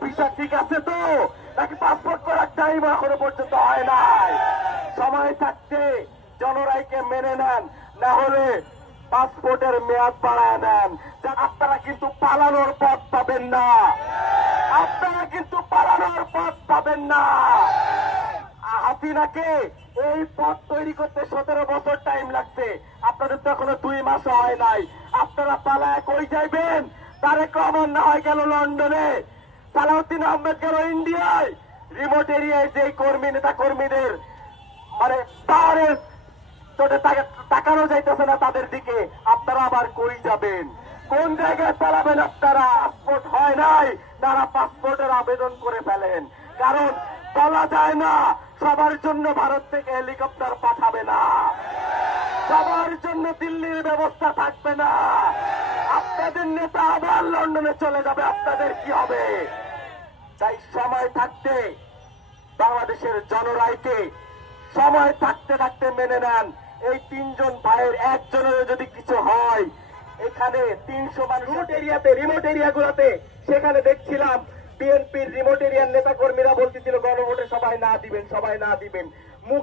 Visa ঠিক আছে তো, নাকি পাসপোর্ট করার টাইম এখনো পর্যন্ত হয় নাই? সময় থাকতে জনরাইকে মেনে নেন, না হলে পাসপোর্টের মেয়াদ বাড়ায় নেন। আপনারা কিন্তু পালানোর পথ পাবেন না, আপনারা কিন্তু পালানোর পথ পাবেন না। হাসিনাকে এই পথ তৈরি করতে 17 বছর টাইম লাগছে, আপনাদের তো এখনো 2 মাস হয় নাই। আপনারা পালায় কই যাইবেন? তারেক রহমান না হয় গেল লন্ডনে, সালাউদ্দিন আহমেদ গেল ইন্ডিয়ায়, রিমোট এরিয়ায় যে নেতা কর্মীদের মানে পাওয়ারের চোটে তাকানো যাইতেছে না তাদের দিকে, আপনারা আবার কই যাবেন? কোন জায়গায় পালাবেন আপনারা? পাসপোর্ট হয় নাই, তারা পাসপোর্টের আবেদন করে ফেলেন। কারণ বলা যায় না সবার জন্য ভারত থেকে হেলিকপ্টার পাঠাবে না, সবার জন্য দিল্লির ব্যবস্থা থাকবে না। আপনাদের নেতা আবার লন্ডনে চলে যাবে, আপনাদের কি হবে? তাই সময় থাকতে বাংলাদেশের জনরাইকে সময় থাকতে থাকতে মেনে নেন। এই 3 জন ভাইয়ের একজনের যদি কিছু হয়, এখানে 300 মানুষ রিমোট এরিয়াগুলোতে সেখানে দেখছিলাম বিএনপির রিমোট এরিয়ার নেতা কর্মীরা বলতেছিল গণভোটে সবাই না দিবেন, সবাই না দিবেন।